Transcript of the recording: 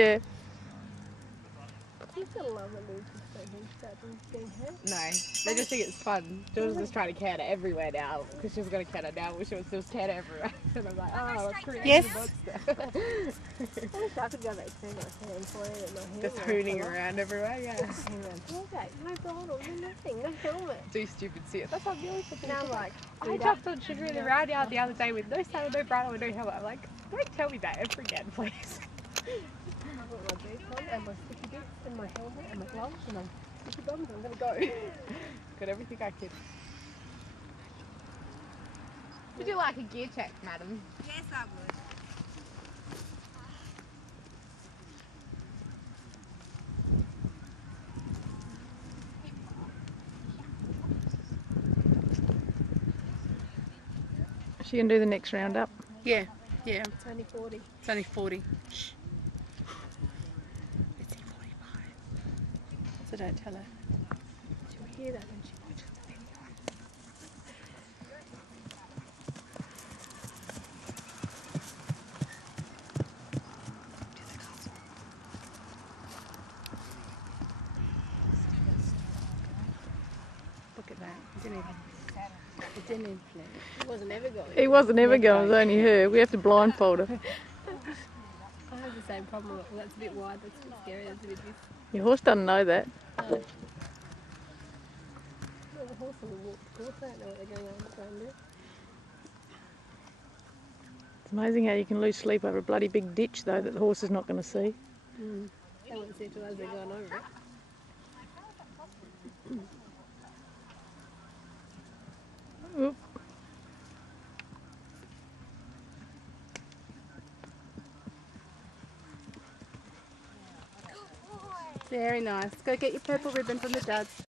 Yeah. He's gonna love it, Luke, just don't think that thing's getting hurt. No, they just think it's fun. Jules is trying to canter everywhere now because she's got a canter now. Wish it was just canter everywhere. And I'm like, oh, let's create Yes. a monster. I wish I could go back to my hand for it. My hand Just hooning around everywhere, yeah. Okay, no goggles, no nothing, no helmet. Do stupid shit. That's what Billy said. Now I'm like, I jumped on Sugar in the round out the other day with no saddle, no bridle, and no helmet. I'm like, don't tell me that ever again, please. I've got my boots on and my sticky boots and my helmet and my gloves and my sticky bums. I'm gonna go. Got everything I could. Would you like a gear check, madam? Yes, I would. She can do the next round up. Yeah, yeah. It's only 40. It's only 40. Shh. It's 45. So don't tell her. She'll hear that when she watches the video. Look at that. It didn't even flip. He wasn't ever going. He wasn't ever going, it was only her. We have to blindfold her. I have the same problem. Well, that's a bit wide, that's a bit scary, that's a bit this. Your horse doesn't know that. Well, the horse will walk the course, they don't know what they're going on to try and do. It's amazing how you can lose sleep over a bloody big ditch though that the horse is not going to see. They won't see it till as they're going over it. Oop. Very nice. Go get your purple ribbon from the dads.